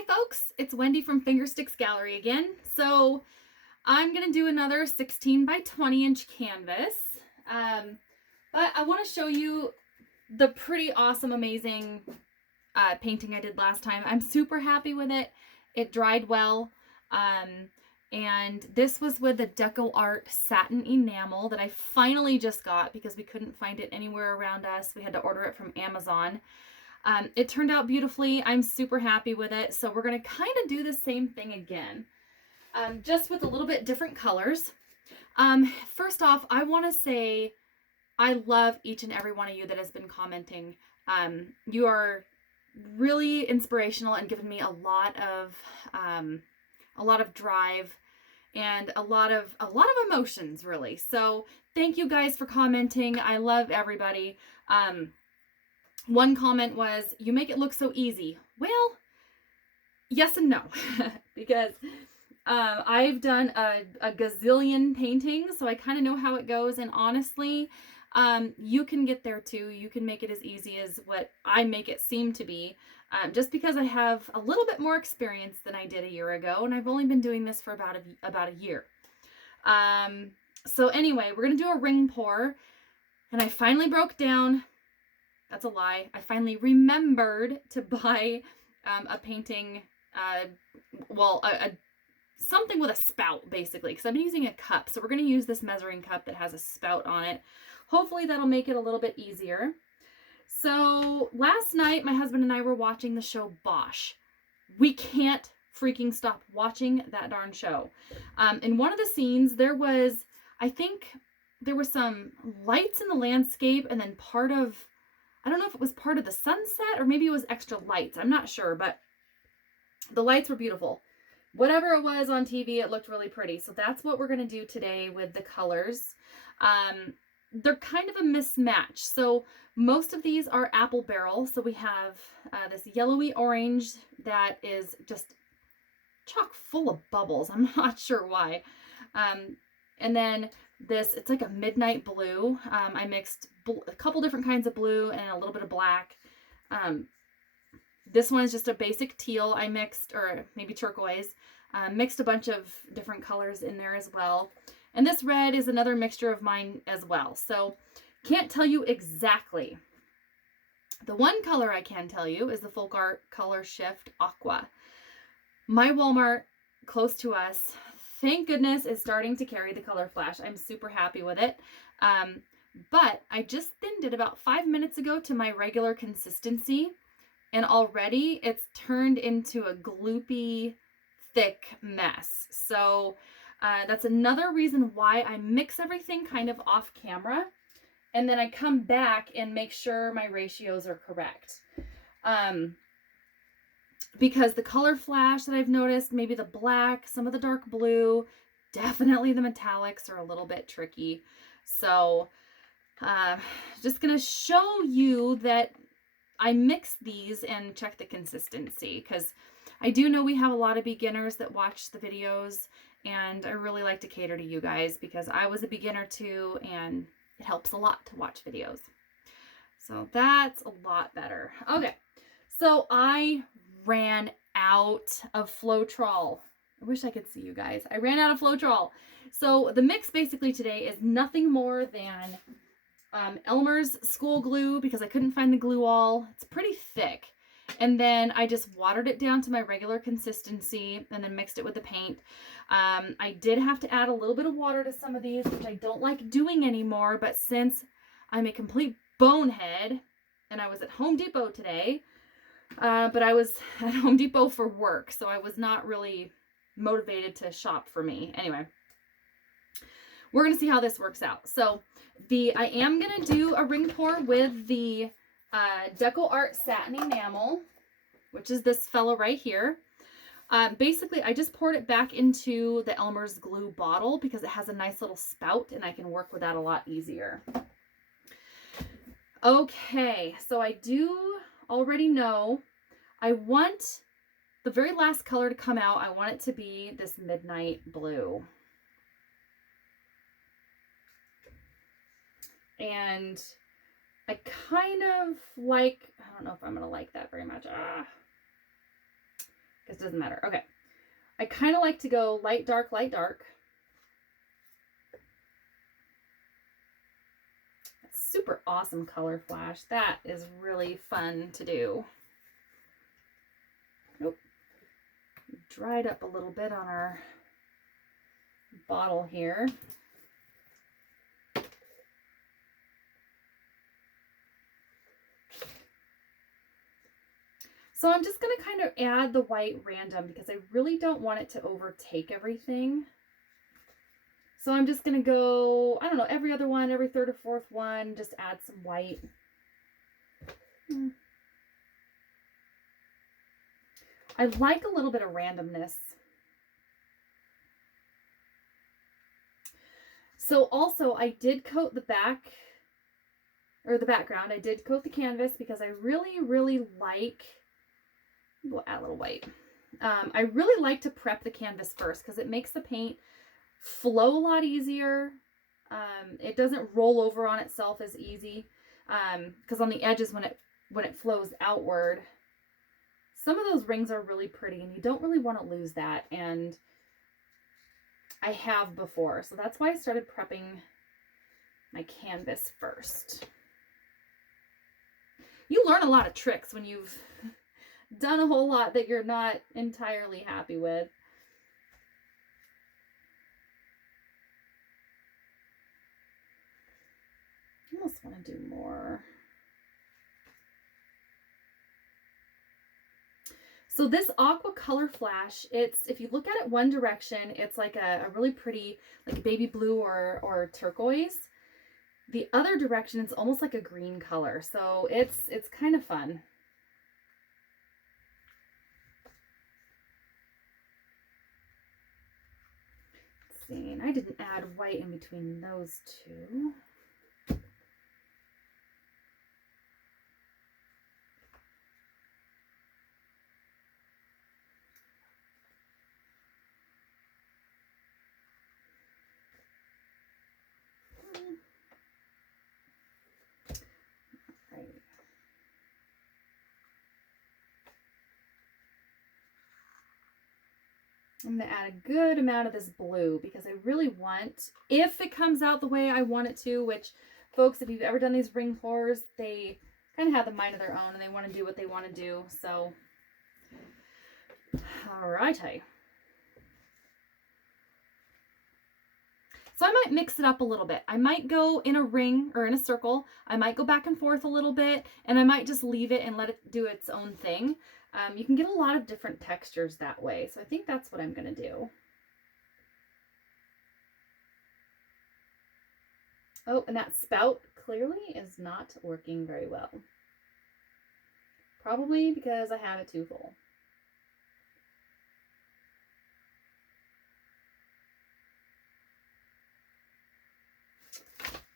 Hi folks, it's Wendy from Fingersticks Gallery again. So I'm gonna do another 16 by 20 inch canvas. But I want to show you the pretty awesome, amazing painting I did last time. I'm super happy with it. It dried well. And this was with the Deco Art satin enamel that I finally just got because we couldn't find it anywhere around us. We had to order it from Amazon. It turned out beautifully. I'm super happy with it. So we're going to kind of do the same thing again, just with a little bit different colors. First off, I want to say I love each and every one of you that has been commenting. You are really inspirational and given me a lot of drive and a lot of emotions, really. So thank you guys for commenting. I love everybody. One comment was, you make it look so easy. Well, yes and no, because I've done a gazillion paintings, so I kind of know how it goes. And honestly, you can get there too. You can make it as easy as what I make it seem to be, just because I have a little bit more experience than I did a year ago, and I've only been doing this for about a year. So anyway, we're gonna do a ring pour, and I finally broke down. That's a lie. I finally remembered to buy a painting, something with a spout, basically, because I've been using a cup. So we're going to use this measuring cup that has a spout on it. Hopefully that'll make it a little bit easier. So last night, my husband and I were watching the show Bosch. We can't freaking stop watching that darn show. In one of the scenes, I think there were some lights in the landscape, and then I don't know if it was part of the sunset or maybe it was extra lights. I'm not sure, but the lights were beautiful. Whatever it was on TV, it looked really pretty. So that's what we're going to do today with the colors. They're kind of a mismatch. So most of these are apple barrel. So we have this yellowy orange that is just chock full of bubbles. I'm not sure why. And then it's like a midnight blue. I mixed a couple different kinds of blue and a little bit of black. This one is just a basic teal. I mixed, or maybe turquoise, mixed a bunch of different colors in there as well. And this red is another mixture of mine as well. So can't tell you exactly. The one color I can tell you is the Folk Art Color Shift Aqua. My Walmart close to us, thank goodness, is starting to carry the color flash. I'm super happy with it. But I just thinned it about 5 minutes ago to my regular consistency, and already it's turned into a gloopy, thick mess. So that's another reason why I mix everything kind of off camera, and then I come back and make sure my ratios are correct. Because the color flash that I've noticed, maybe the black, some of the dark blue, definitely the metallics are a little bit tricky. So just going to show you that I mix these and check the consistency, because I do know we have a lot of beginners that watch the videos, and I really like to cater to you guys because I was a beginner too, and it helps a lot to watch videos. So that's a lot better. Okay, so I ran out of Floetrol. I wish I could see you guys. I ran out of Floetrol. So the mix basically today is nothing more than Elmer's school glue, because I couldn't find the glue all. It's pretty thick. And then I just watered it down to my regular consistency and then mixed it with the paint. I did have to add a little bit of water to some of these, which I don't like doing anymore, but since I'm a complete bonehead and I was at Home Depot today, but I was at Home Depot for work, so I was not really motivated to shop for me. Anyway, we're going to see how this works out. So I am going to do a ring pour with the Deco Art Satin Enamel, which is this fellow right here. Basically, I just poured it back into the Elmer's glue bottle because it has a nice little spout and I can work with that a lot easier. Okay, so I do already know I want the very last color to come out. I want it to be this midnight blue. And I kind of like, I don't know if I'm going to like that very much. It doesn't matter. Okay. I kind of like to go light, dark, light, dark. Super awesome color flash. That is really fun to do. Nope. Dried up a little bit on our bottle here. So I'm just going to kind of add the white random because I really don't want it to overtake everything. So I'm just going to go, I don't know, every other one, every third or fourth one, just add some white. I like a little bit of randomness. So also I did coat the back, or the background. I did coat the canvas because I really, really like, we'll add a little white. I really like to prep the canvas first because it makes the paint flow a lot easier. It doesn't roll over on itself as easy. Because on the edges when it flows outward, some of those rings are really pretty and you don't really want to lose that. And I have before. So that's why I started prepping my canvas first. You learn a lot of tricks when you've done a whole lot that you're not entirely happy with. I almost want to do more. So this aqua color flash, it's, if you look at it one direction, it's like a really pretty, like baby blue or turquoise. The other direction, it's almost like a green color. So it's kind of fun. Let's see, and I didn't add white in between those two. I'm going to add a good amount of this blue because I really want, if it comes out the way I want it to, which, folks, if you've ever done these ring pours, they kind of have the mind of their own and they want to do what they want to do. So, all righty. So I might mix it up a little bit. I might go in a ring or in a circle. I might go back and forth a little bit, and I might just leave it and let it do its own thing. You can get a lot of different textures that way. So I think that's what I'm going to do. Oh, and that spout clearly is not working very well. Probably because I have it too full.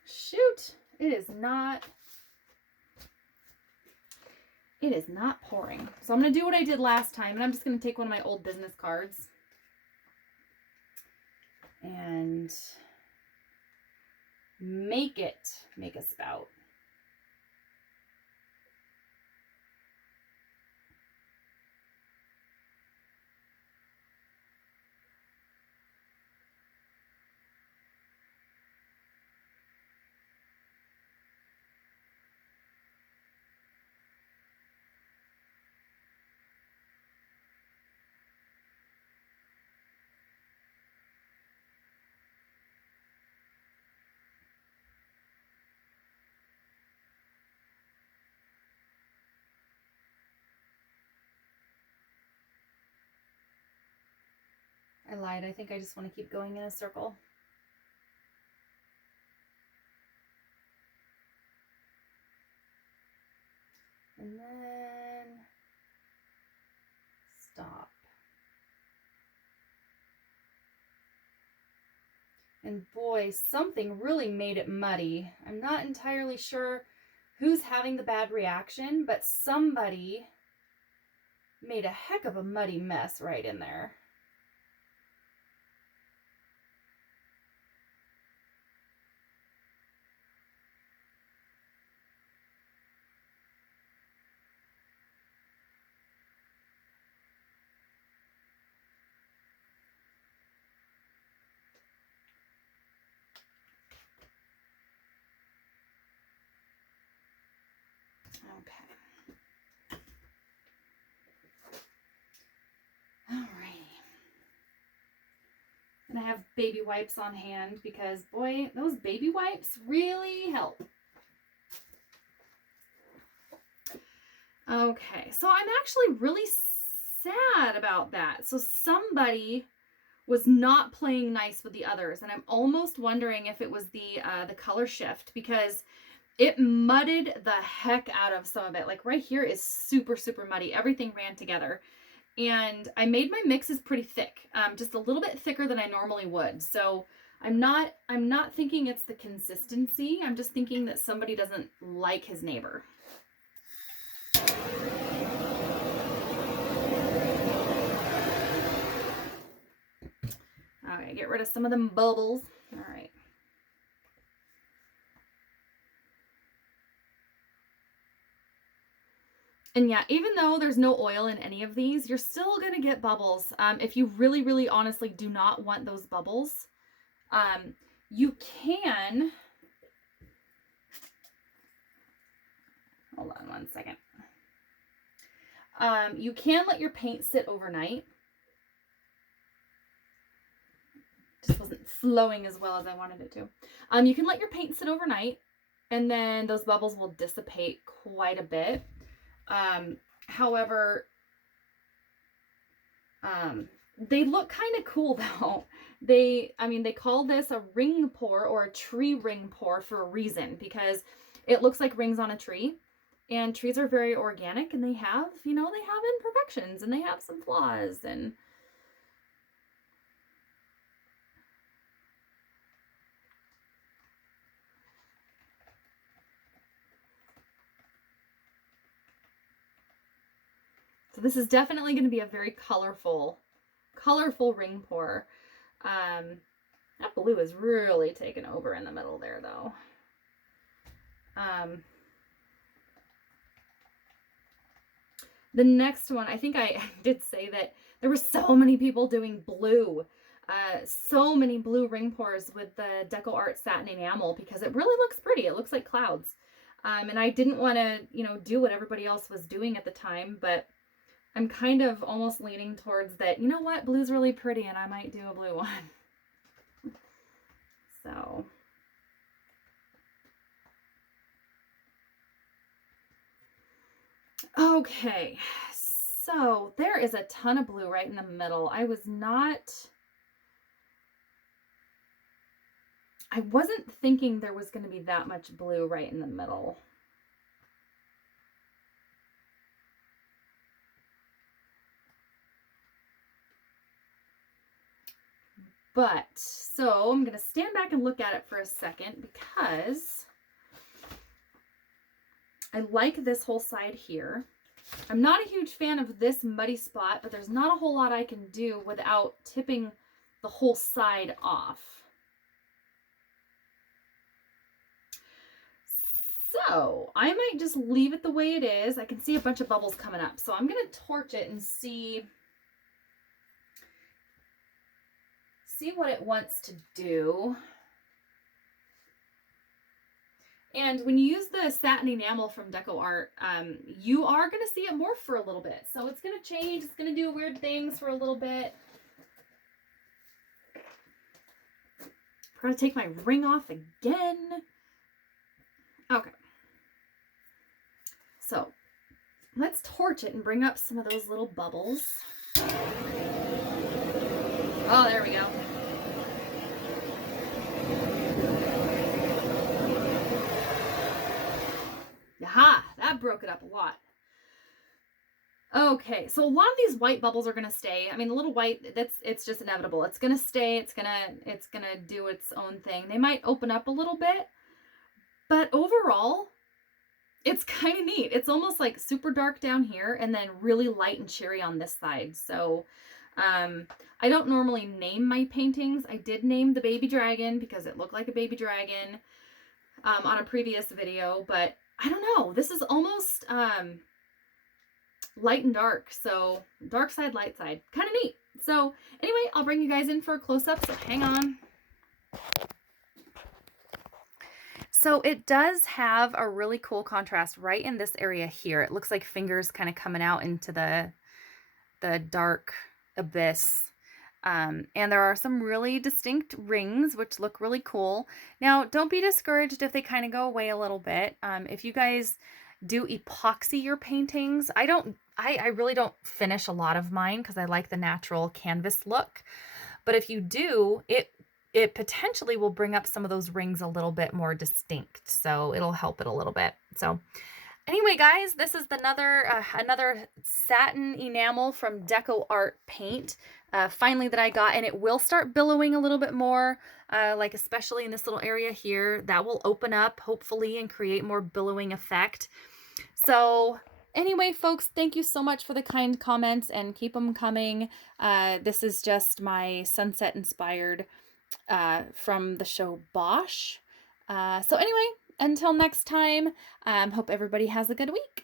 Shoot, it is not pouring. So I'm going to do what I did last time, and I'm just going to take one of my old business cards and make a spout. I lied. I think I just want to keep going in a circle. And then stop. And boy, something really made it muddy. I'm not entirely sure who's having the bad reaction, but somebody made a heck of a muddy mess right in there. Okay. Alrighty. And I have baby wipes on hand because, boy, those baby wipes really help. Okay, so I'm actually really sad about that. So somebody was not playing nice with the others, and I'm almost wondering if it was the color shift, because it mudded the heck out of some of it. Like right here is super, super muddy. Everything ran together. And I made my mixes pretty thick, just a little bit thicker than I normally would. So I'm not thinking it's the consistency. I'm just thinking that somebody doesn't like his neighbor. Okay, get rid of some of them bubbles. All right. And yeah, even though there's no oil in any of these, you're still going to get bubbles. If you really, really honestly do not want those bubbles, you can... Hold on one second. You can let your paint sit overnight. Just wasn't flowing as well as I wanted it to. You can let your paint sit overnight, and then those bubbles will dissipate quite a bit. However, they look kind of cool though. They call this a ring pour or a tree ring pour for a reason, because it looks like rings on a tree, and trees are very organic, and they have imperfections, and they have some flaws, and so this is definitely going to be a very colorful ring pour. That blue is really taken over in the middle there, though. The next one, I think I did say that there were so many people doing blue. So many blue ring pours with the Deco Art Satin Enamel, because it really looks pretty. It looks like clouds. And I didn't want to, do what everybody else was doing at the time, but I'm kind of almost leaning towards that, you know what, blue's really pretty, and I might do a blue one. So. Okay, so there is a ton of blue right in the middle. I wasn't thinking there was going to be that much blue right in the middle. But, so I'm going to stand back and look at it for a second, because I like this whole side here. I'm not a huge fan of this muddy spot, but there's not a whole lot I can do without tipping the whole side off. So I might just leave it the way it is. I can see a bunch of bubbles coming up, so I'm going to torch it and see what it wants to do. And when you use the satin enamel from Deco Art, you are going to see it morph for a little bit. So it's going to change. It's going to do weird things for a little bit. I'm going to take my ring off again. Okay. So let's torch it and bring up some of those little bubbles. Oh, there we go. Aha, that broke it up a lot. Okay, so a lot of these white bubbles are going to stay. I mean, the little white, it's just inevitable. It's going to stay. It's going to do its own thing. They might open up a little bit, but overall, it's kind of neat. It's almost like super dark down here and then really light and cheery on this side. So, I don't normally name my paintings. I did name the baby dragon because it looked like a baby dragon, on a previous video, but I don't know. This is almost, light and dark. So dark side, light side, kind of neat. So anyway, I'll bring you guys in for a close-up. So hang on. So it does have a really cool contrast right in this area here. It looks like fingers kind of coming out into the dark abyss. And there are some really distinct rings, which look really cool. Now, don't be discouraged if they kind of go away a little bit. If you guys do epoxy your paintings, I really don't finish a lot of mine because I like the natural canvas look. But if you do, it potentially will bring up some of those rings a little bit more distinct. So it'll help it a little bit. So anyway, guys, this is another satin enamel from Deco Art Paint, finally that I got, and it will start billowing a little bit more, like especially in this little area here. That will open up, hopefully, and create more billowing effect. So anyway, folks, thank you so much for the kind comments, and keep them coming. This is just my sunset inspired from the show Bosch. So anyway, until next time, hope everybody has a good week.